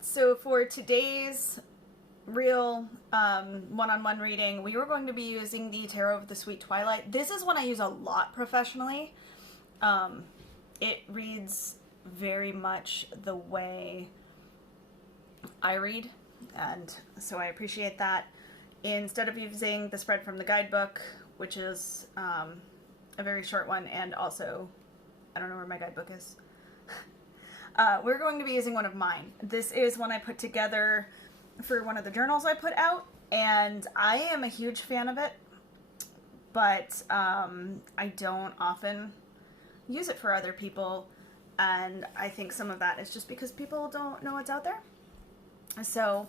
So for today's real one-on-one reading, we were going to be using the Tarot of the Sweet Twilight. This is one I use a lot professionally. It reads very much the way I read, and so I appreciate that. Instead of using the spread from the guidebook, which is a very short one, and also, I don't know where my guidebook is. We're going to be using one of mine. This is one I put together for one of the journals I put out, and I am a huge fan of it, but I don't often use it for other people, and I think some of that is just because people don't know what's out there. So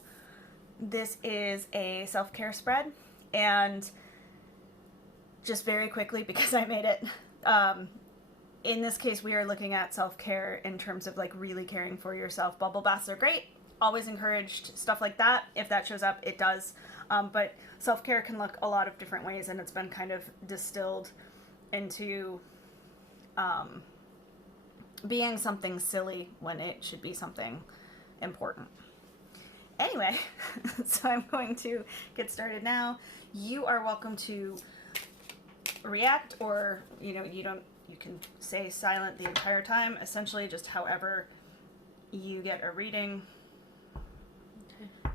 this is a self-care spread, and just very quickly, because I made it, in this case we are looking at self-care in terms of like really caring for yourself. Bubble baths are great, always encouraged, stuff like that. If that shows up, it does, but self-care can look a lot of different ways, and it's been kind of distilled into being something silly when it should be something important. Anyway, so I'm going to get started now. You are welcome to react, or you can stay silent the entire time, essentially just however you get a reading. Okay.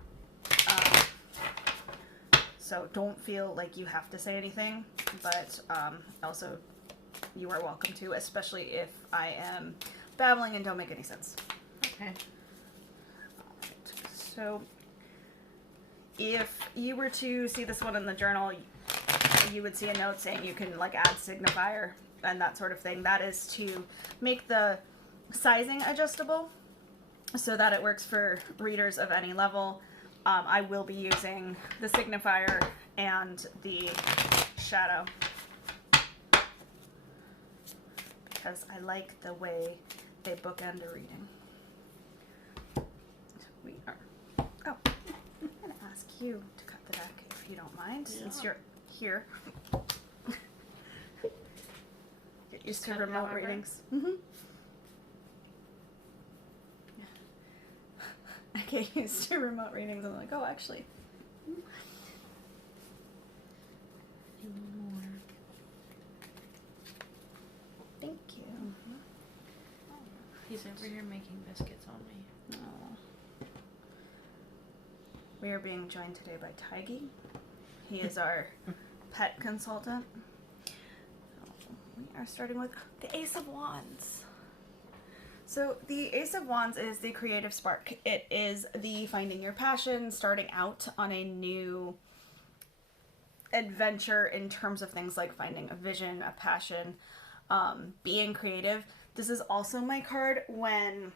So don't feel like you have to say anything, but also you are welcome to, especially if I am babbling and don't make any sense. Okay. So if you were to see this one in the journal, you would see a note saying you can like add signifier and that sort of thing. That is to make the sizing adjustable so that it works for readers of any level. I will be using the signifier and the shadow because I like the way they bookend a reading. We are. Oh, I'm going to ask you to cut the deck if you don't mind, since you're here. Get used to remote readings. I get used to remote readings. I'm like, oh, actually. Thank you. He's over here making biscuits on me. Oh. We are being joined today by Tiggy. He is our pet consultant. We are starting with the Ace of Wands. So the Ace of Wands is the creative spark. It is the finding your passion, starting out on a new adventure in terms of things like finding a vision, a passion, being creative. This is also my card when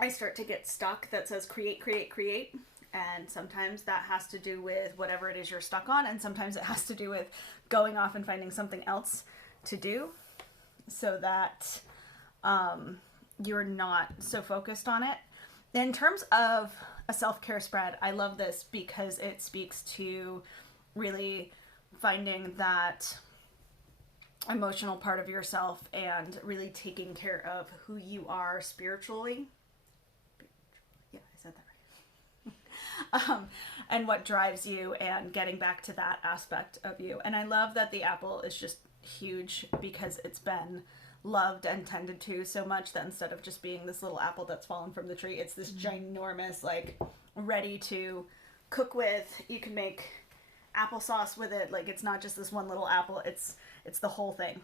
I start to get stuck that says create, create, create. And sometimes that has to do with whatever it is you're stuck on, and sometimes it has to do with going off and finding something else to do so that you're not so focused on it. In terms of a self-care spread, I love this because it speaks to really finding that emotional part of yourself and really taking care of who you are spiritually. Yeah, I said that right. And what drives you, and getting back to that aspect of you. And I love that the apple is just huge because it's been loved and tended to so much that instead of just being this little apple that's fallen from the tree, it's this ginormous, like, ready to cook with. You can make applesauce with it. Like, it's not just this one little apple, it's the whole thing.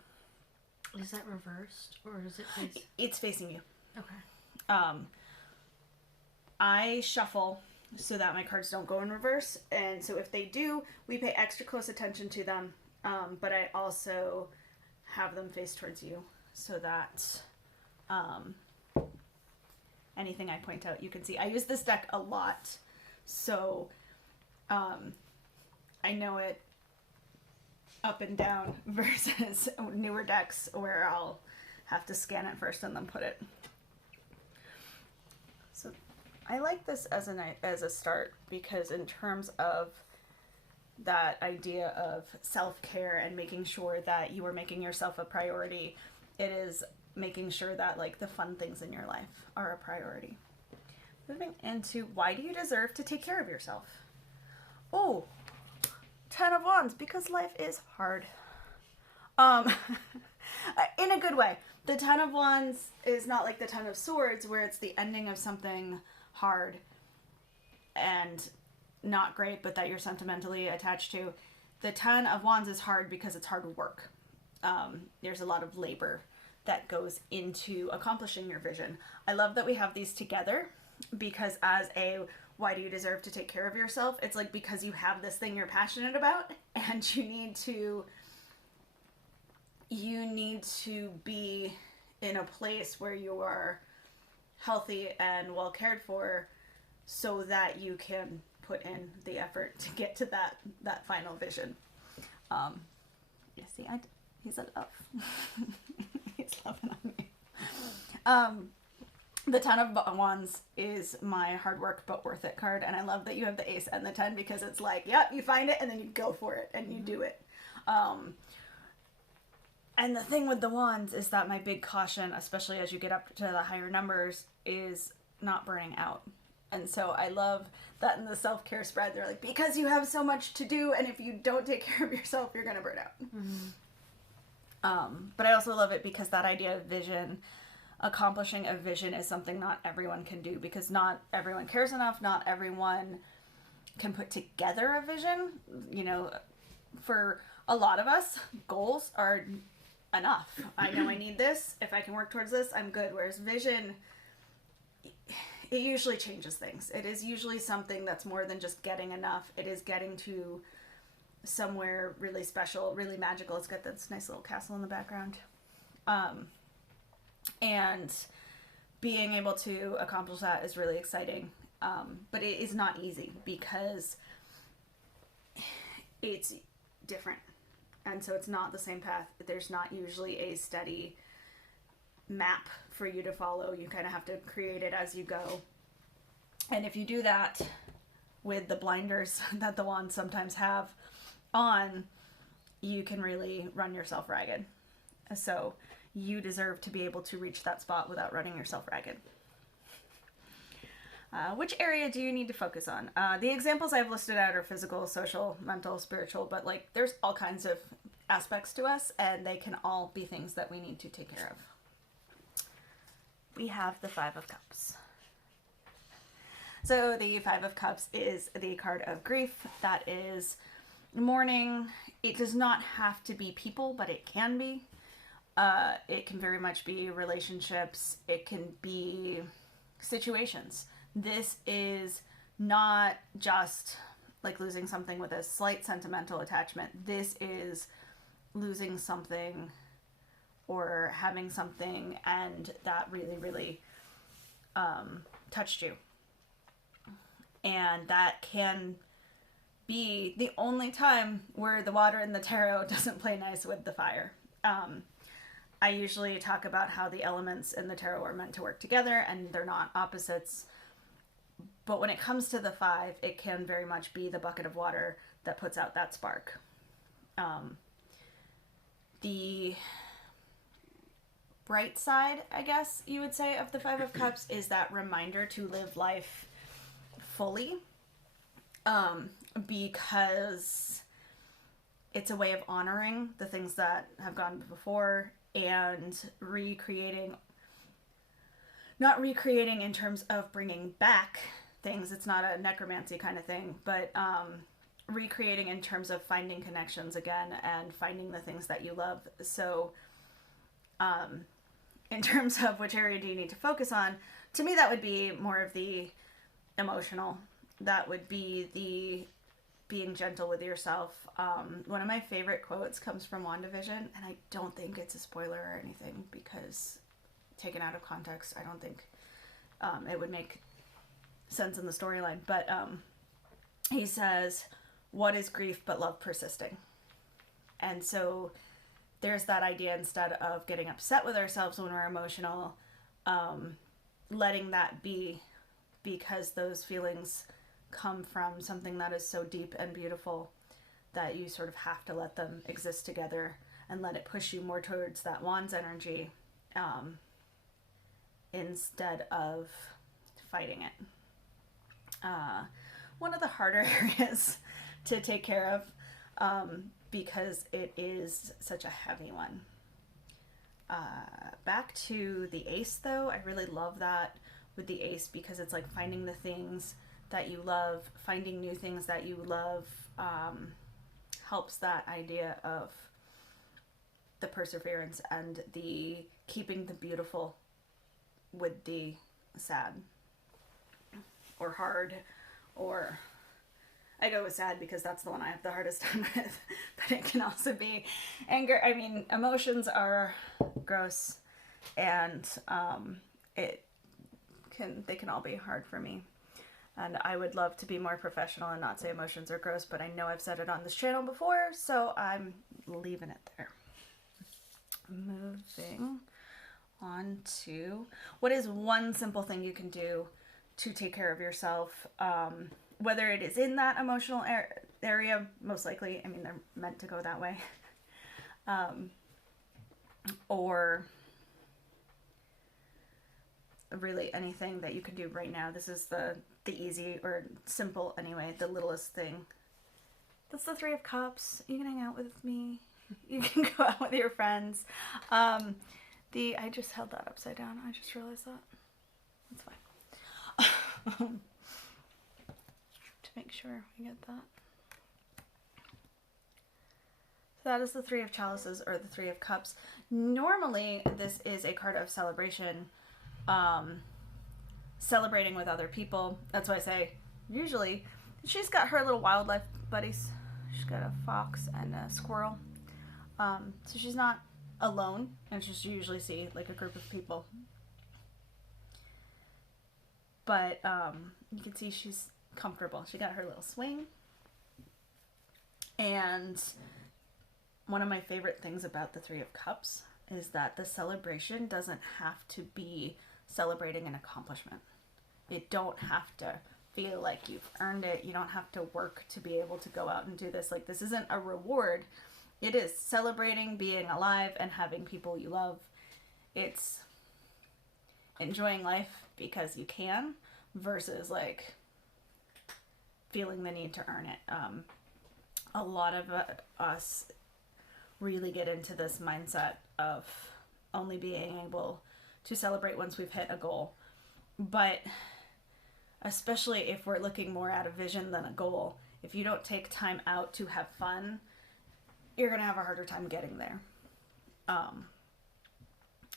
Is that reversed, or is it facing? It's facing you. Okay. I shuffle so that my cards don't go in reverse, and so if they do, we pay extra close attention to them, but I also have them face towards you so that anything I point out you can see. I use this deck a lot, so I know it up and down versus newer decks where I'll have to scan it first and then put it. So I like this as a start because in terms of that idea of self-care and making sure that you are making yourself a priority, it is making sure that like the fun things in your life are a priority. Moving into why do you deserve to take care of yourself? Oh, 10 of Wands, because life is hard. In a good way. The 10 of Wands is not like the 10 of Swords where it's the ending of something hard and not great, but that you're sentimentally attached to. The 10 of Wands is hard because it's hard work. There's a lot of labor that goes into accomplishing your vision. I love that we have these together because as a why do you deserve to take care of yourself, it's like because you have this thing you're passionate about and you need to be in a place where you are healthy and well cared for so that you can put in the effort to get to that final vision. Yeah, see, he's in love. He's loving on me. The 10 of Wands is my hard work but worth it card, and I love that you have the Ace and the 10 because it's like, yep, you find it and then you go for it and you do it. And the thing with the Wands is that my big caution, especially as you get up to the higher numbers, is not burning out. And so I love that in the self-care spread, they're like, because you have so much to do, and if you don't take care of yourself, you're going to burn out. Mm-hmm. But I also love it because that idea of vision, accomplishing a vision is something not everyone can do because not everyone cares enough, not everyone can put together a vision. You know, for a lot of us, goals are enough. I know I need this. If I can work towards this, I'm good. Whereas vision, it usually changes things. It is usually something that's more than just getting enough. It is getting to somewhere really special, really magical. It's got this nice little castle in the background. And being able to accomplish that is really exciting. But it is not easy because it's different. And so it's not the same path. There's not usually a steady map for you to follow. You kind of have to create it as you go. And if you do that with the blinders that the Wands sometimes have on, you can really run yourself ragged. So you deserve to be able to reach that spot without running yourself ragged. Which area do you need to focus on? The examples I've listed out are physical, social, mental, spiritual, but like there's all kinds of aspects to us and they can all be things that we need to take care of. We have the 5 of Cups. So the 5 of Cups is the card of grief. That is mourning. It does not have to be people, but it can be. It can very much be relationships. It can be situations. This is not just like losing something with a slight sentimental attachment. This is losing something or having something and that really, really touched you. And that can be the only time where the water in the tarot doesn't play nice with the fire. I usually talk about how the elements in the tarot are meant to work together and they're not opposites. But when it comes to the 5, it can very much be the bucket of water that puts out that spark. The bright side, I guess you would say, of the 5 of Cups is that reminder to live life fully. Because it's a way of honoring the things that have gone before and not recreating in terms of bringing back things. It's not a necromancy kind of thing, but recreating in terms of finding connections again and finding the things that you love. So in terms of which area do you need to focus on, to me that would be more of the emotional. That would be the being gentle with yourself. One of my favorite quotes comes from WandaVision, and I don't think it's a spoiler or anything because taken out of context, I don't think it would make sense in the storyline. But he says, "What is grief but love persisting?" And so there's that idea, instead of getting upset with ourselves when we're emotional, letting that be, because those feelings come from something that is so deep and beautiful that you sort of have to let them exist together and let it push you more towards that Wands energy, instead of fighting it. One of the harder areas to take care of, because it is such a heavy one. Back to the ace, though, I really love that with the ace, because it's like finding the things that you love, finding new things that you love, helps that idea of the perseverance and the keeping the beautiful with the sad or hard, or I go with sad because that's the one I have the hardest time with, but it can also be anger. I mean, emotions are gross, and they can all be hard for me. And I would love to be more professional and not say emotions are gross, but I know I've said it on this channel before, so I'm leaving it there. Moving on to what is one simple thing you can do to take care of yourself, whether it is in that emotional area, most likely, I mean, they're meant to go that way, or really anything that you can do right now. This is the easy, or simple anyway, the littlest thing. That's the Three of Cups. You can hang out with me. You can go out with your friends. I just held that upside down. I just realized that. That's fine. To make sure we get that. So that is the Three of Chalices, or the Three of Cups. Normally, this is a card of celebration. Celebrating with other people. That's why I say, usually, she's got her little wildlife buddies. She's got a fox and a squirrel. So she's not alone, and just usually see like a group of people. But you can see she's comfortable. She got her little swing. And one of my favorite things about the Three of Cups is that the celebration doesn't have to be celebrating an accomplishment. You don't have to feel like you've earned it. You don't have to work to be able to go out and do this. Like, this isn't a reward. It is celebrating being alive and having people you love. It's enjoying life because you can, versus like feeling the need to earn it. A lot of us really get into this mindset of only being able to celebrate once we've hit a goal. But especially if we're looking more at a vision than a goal, if you don't take time out to have fun, you're going to have a harder time getting there.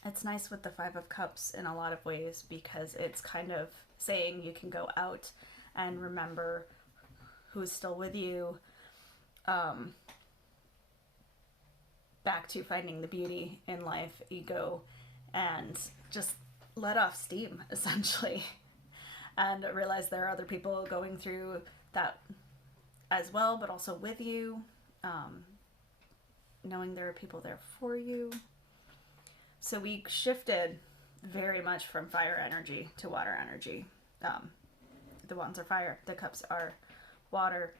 It's nice with the Five of Cups in a lot of ways, because it's kind of saying you can go out and remember who's still with you. Back to finding the beauty in life, you go and just let off steam, essentially, and realize there are other people going through that as well, but also with you, knowing there are people there for you. So we shifted very much from fire energy to water energy. The wands are fire, the cups are water,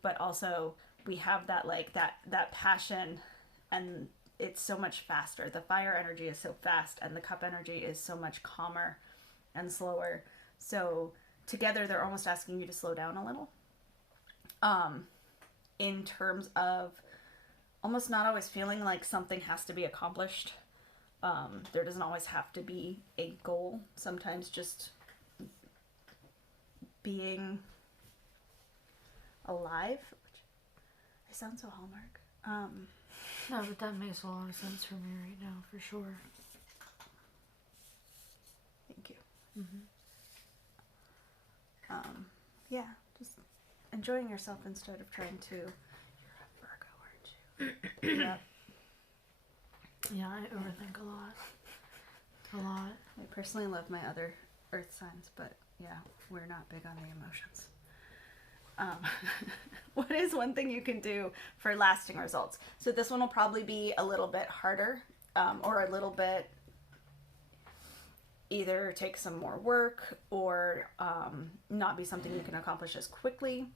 but also we have that like that passion, and it's so much faster. The fire energy is so fast, and the cup energy is so much calmer and slower. So together they're almost asking you to slow down a little. In terms of almost not always feeling like something has to be accomplished. There doesn't always have to be a goal. Sometimes just being alive. I sound so Hallmark. No, but that makes a lot of sense for me right now, for sure. Thank you. Yeah, just enjoying yourself instead of trying to. You're a Virgo, aren't you? Yep. Yeah, I overthink a lot. I personally love my other earth signs, but yeah, we're not big on the emotions. What is one thing you can do for lasting results? So this one will probably be a little bit harder, or a little bit either take some more work, or not be something you can accomplish as quickly,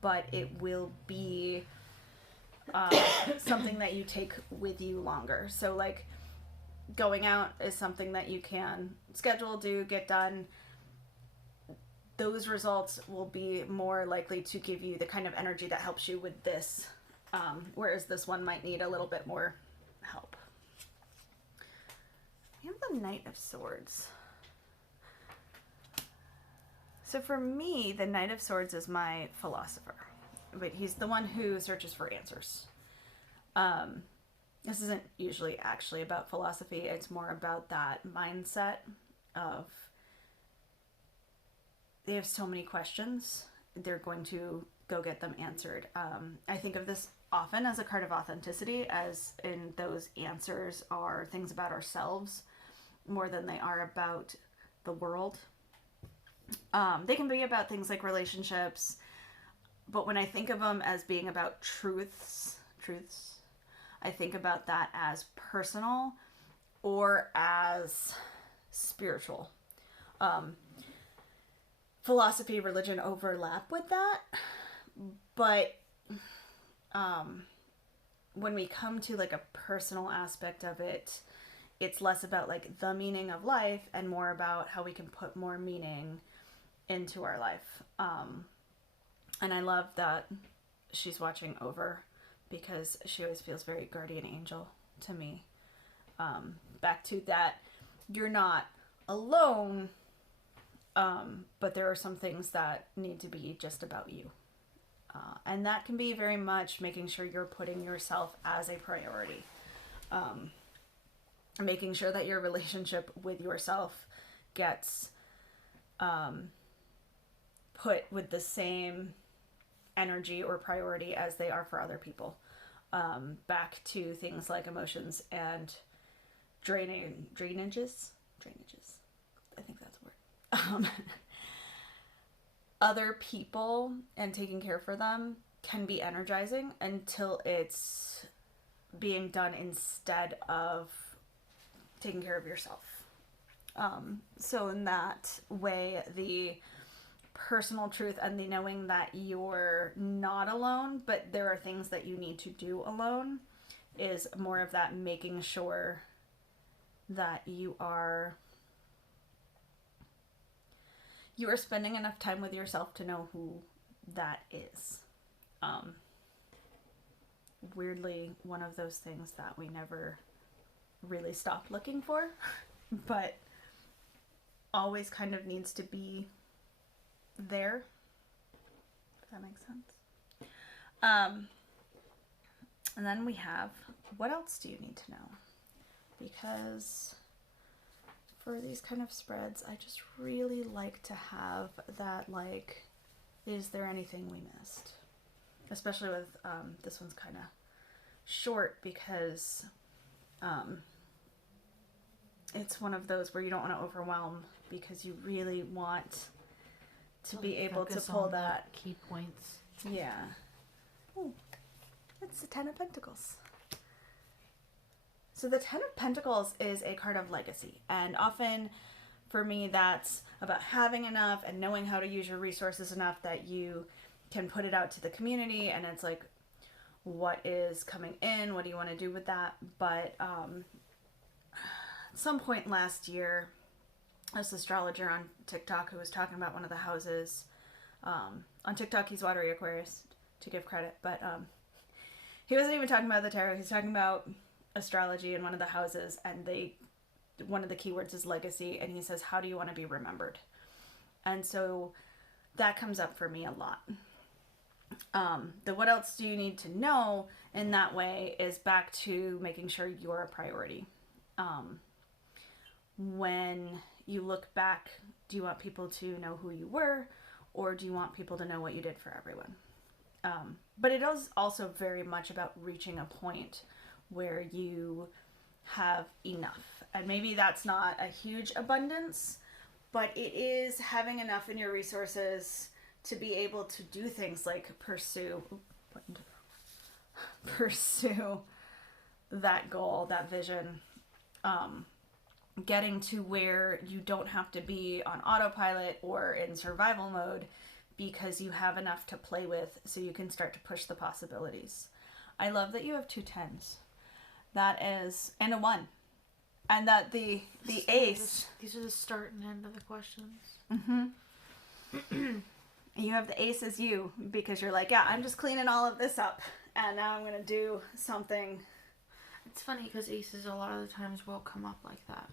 but it will be something that you take with you longer. So like going out is something that you can schedule, do, get done. those results will be more likely to give you the kind of energy that helps you with this, whereas this one might need a little bit more help. We have the Knight of Swords. So for me, the Knight of Swords is my philosopher, but he's the one who searches for answers. This isn't usually actually about philosophy. It's more about that mindset of they have so many questions. They're going to go get them answered. I think of this often as a card of authenticity, as in those answers are things about ourselves more than they are about the world. They can be about things like relationships, but when I think of them as being about truths, I think about that as personal or as spiritual. Philosophy, religion overlap with that, but when we come to like a personal aspect of it, it's less about like the meaning of life and more about how we can put more meaning into our life. And I love that she's watching over, because she always feels very guardian angel to me. Back to that, you're not alone, but there are some things that need to be just about you. And that can be very much making sure you're putting yourself as a priority. Making sure that your relationship with yourself gets put with the same energy or priority as they are for other people. Back to things like emotions and drainages. I think that's a word. Other people and taking care for them can be energizing until it's being done instead of taking care of yourself. So in that way, the personal truth and the knowing that you're not alone, but there are things that you need to do alone, is more of that making sure that you are spending enough time with yourself to know who that is. Weirdly, one of those things that we never really stopped looking for, but always kind of needs to be there, if that makes sense. And then we have, what else do you need to know? Because for these kind of spreads, I just really like to have that, like, is there anything we missed? Especially with, this one's kind of short because it's one of those where you don't want to overwhelm, because you really want to be able to pull that. Key points. Yeah. Ooh, it's the Ten of Pentacles. So the Ten of Pentacles is a card of legacy, and often for me that's about having enough and knowing how to use your resources enough that you can put it out to the community, and it's like, what is coming in? What do you want to do with that? But at some point last year, this astrologer on TikTok who was talking about one of the houses. On TikTok, he's Watery Aquarius, to give credit, but he wasn't even talking about the tarot. He's talking about astrology in one of the houses, and one of the keywords is legacy, and he says, how do you want to be remembered? And so that comes up for me a lot. The what else do you need to know in that way is back to making sure you're a priority. When you look back, do you want people to know who you were, or do you want people to know what you did for everyone? But it is also very much about reaching a point where you have enough. And maybe that's not a huge abundance, but it is having enough in your resources to be able to do things like pursue that goal, that vision, getting to where you don't have to be on autopilot or in survival mode, because you have enough to play with so you can start to push the possibilities. I love that you have 2 10s. That is, and a 1. And that the ace. These are the start and end of the questions. Mm-hmm. You have the ace as you because you're like, yeah, I'm just cleaning all of this up and now I'm going to do something. It's funny because aces a lot of the times will come up like that.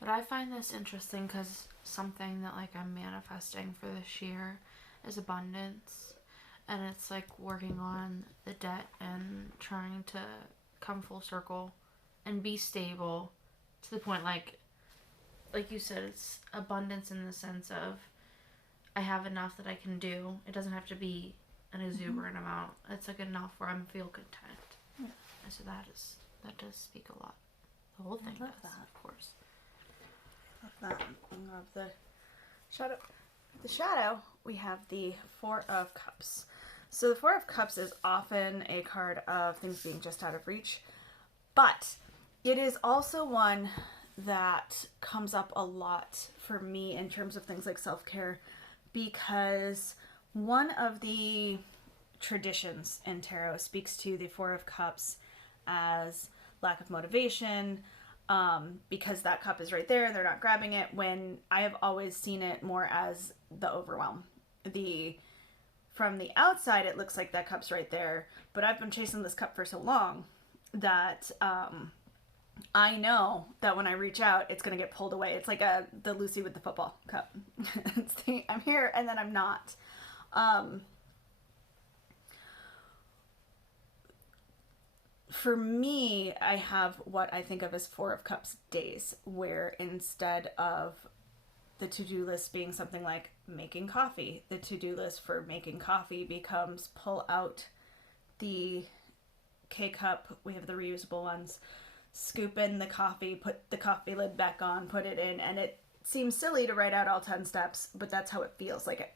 But I find this interesting because something that like I'm manifesting for this year is abundance. And it's like working on the debt and trying to come full circle and be stable to the point like you said, it's abundance in the sense of I have enough that I can do. It doesn't have to be an exuberant amount. It's like enough where I feel content. Yeah. And so that does speak a lot. The whole thing does, that. of course. I love that. I love the shadow. The shadow, we have the Four of Cups. So the Four of Cups is often a card of things being just out of reach, but it is also one that comes up a lot for me in terms of things like self-care, because one of the traditions in tarot speaks to the Four of Cups as lack of motivation, because that cup is right there, they're not grabbing it, when I have always seen it more as the overwhelm. From the outside, it looks like that cup's right there, but I've been chasing this cup for so long that I know that when I reach out, it's going to get pulled away. It's like the Lucy with the football cup. I'm here and then I'm not. For me, I have what I think of as Four of Cups days, where instead of the to-do list being something like making coffee, the to-do list for making coffee becomes pull out the K-cup, we have the reusable ones, scoop in the coffee, put the coffee lid back on, put it in, and it seems silly to write out all 10 steps, but that's how it feels. Like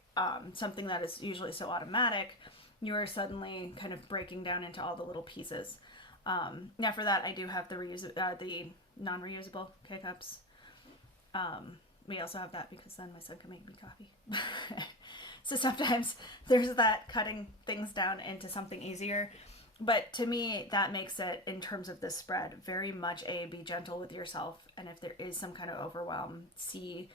something that is usually so automatic, you are suddenly kind of breaking down into all the little pieces. Now for that, I do have the non-reusable K-cups. We also have that because then my son can make me coffee. So sometimes there's that cutting things down into something easier. But to me, that makes it, in terms of this spread, very much be gentle with yourself. And if there is some kind of overwhelm, see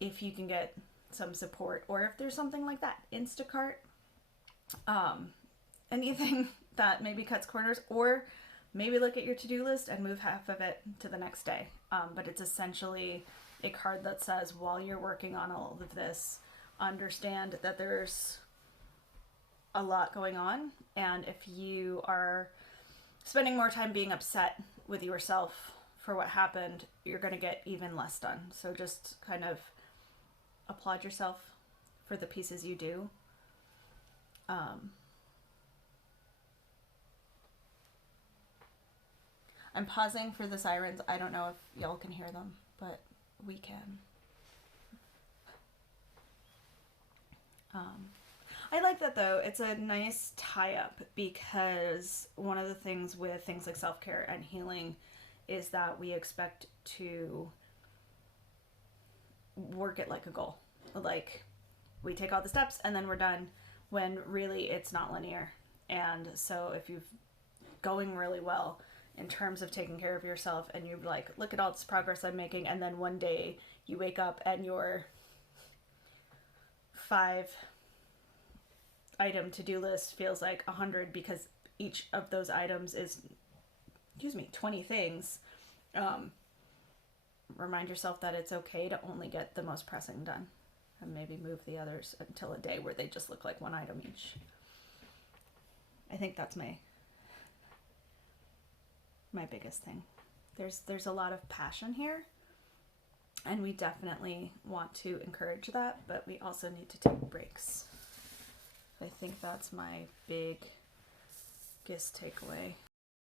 if you can get some support. Or if there's something like that, Instacart, anything that maybe cuts corners. Or maybe look at your to-do list and move half of it to the next day. But it's essentially a card that says, while you're working on all of this, understand that there's a lot going on, and if you are spending more time being upset with yourself for what happened, you're going to get even less done. So just kind of applaud yourself for the pieces you do. I'm pausing for the sirens. I don't know if y'all can hear them, but we can. I like that though. It's a nice tie-up, because one of the things with things like self-care and healing is that we expect to work it like a goal. Like, we take all the steps and then we're done, when really it's not linear. And so if you're going really well in terms of taking care of yourself, and you're like, look at all this progress I'm making, and then one day you wake up and your 5-item to-do list feels like 100, because each of those items is, 20 things. Remind yourself that it's okay to only get the most pressing done, and maybe move the others until a day where they just look like one item each. I think that's my biggest thing. There's a lot of passion here, and we definitely want to encourage that, but we also need to take breaks. I think that's my biggest takeaway.